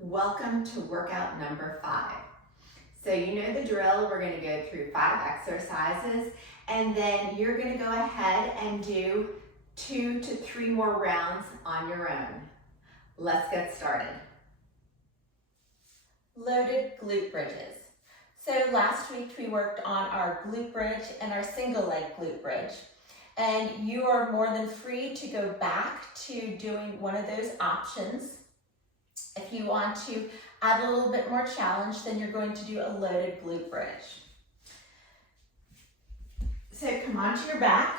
Welcome to workout number 5. So you know the drill. We're going to go through 5 exercises and then you're going to go ahead and do 2 to 3 more rounds on your own. Let's get started. Loaded glute bridges. So last week we worked on our glute bridge and our single leg glute bridge. And you are more than free to go back to doing one of those options. If you want to add a little bit more challenge, then you're going to do a loaded glute bridge. So come onto your back,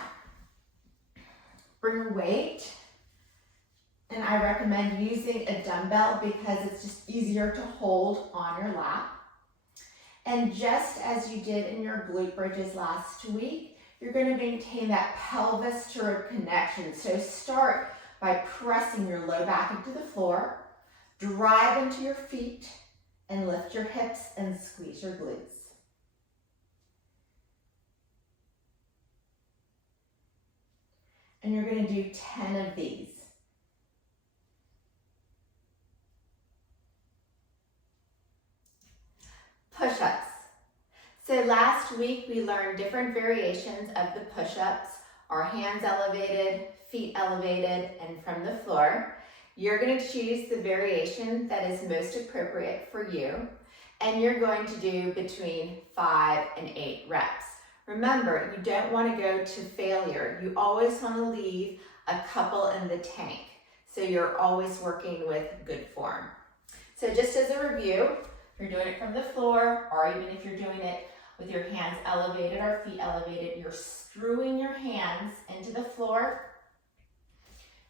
bring your weight, and I recommend using a dumbbell because it's just easier to hold on your lap. And just as you did in your glute bridges last week, you're going to maintain that pelvis to rib connection. So start by pressing your low back into the floor, drive into your feet, and lift your hips and squeeze your glutes. And you're going to do 10 of these. Push-ups. So last week we learned different variations of the push-ups, our hands elevated, feet elevated, and from the floor. You're going to choose the variation that is most appropriate for you, and you're going to do between 5 and 8 reps. Remember, you don't want to go to failure. You always want to leave a couple in the tank, so you're always working with good form. So just as a review, if you're doing it from the floor, or even if you're doing it with your hands elevated or feet elevated, you're screwing your hands into the floor,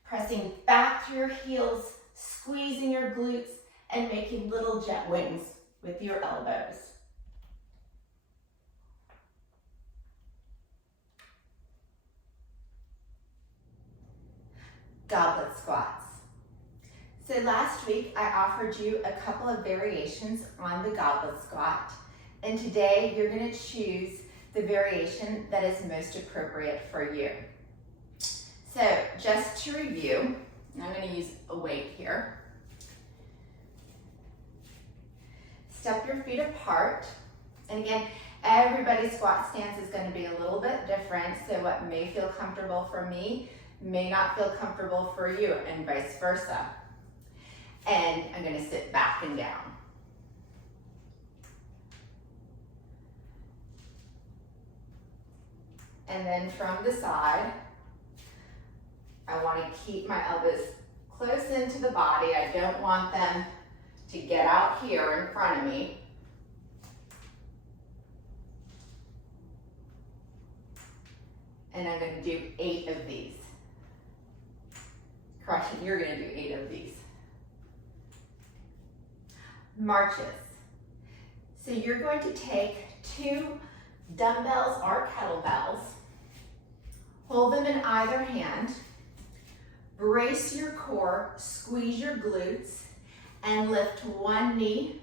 pressing back through your heels, squeezing your glutes, and making little jet wings with your elbows. Goblet squats. So last week I offered you a couple of variations on the goblet squat, and today you're going to choose the variation that is most appropriate for you. So just to review, I'm going to use a weight here. Step your feet apart. And again, everybody's squat stance is going to be a little bit different. So what may feel comfortable for me may not feel comfortable for you, and vice versa. And I'm going to sit back and down. And then from the side, I want to keep my elbows close into the body. I don't want them to get out here in front of me. And I'm going to do 8 of these. Correction, you're going to do 8 of these. Marches. So you're going to take 2 dumbbells or kettlebells, hold them in either hand, brace your core, squeeze your glutes, and lift one knee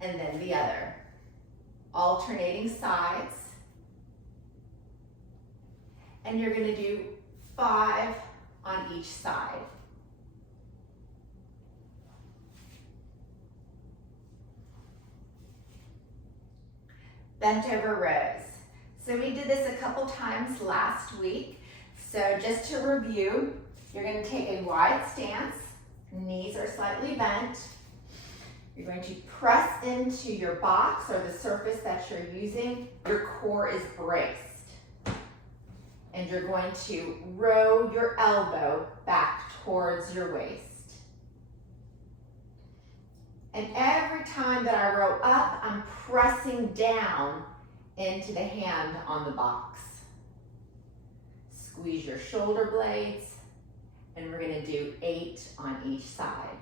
and then the other. Alternating sides. And you're going to do 5 on each side. Bent over rows. So we did this a couple times last week. So just to review, you're going to take a wide stance, knees are slightly bent. You're going to press into your box or the surface that you're using. Your core is braced. And you're going to row your elbow back towards your waist. And every time that I row up, I'm pressing down into the hand on the box. Squeeze your shoulder blades, and we're going to do 8 on each side.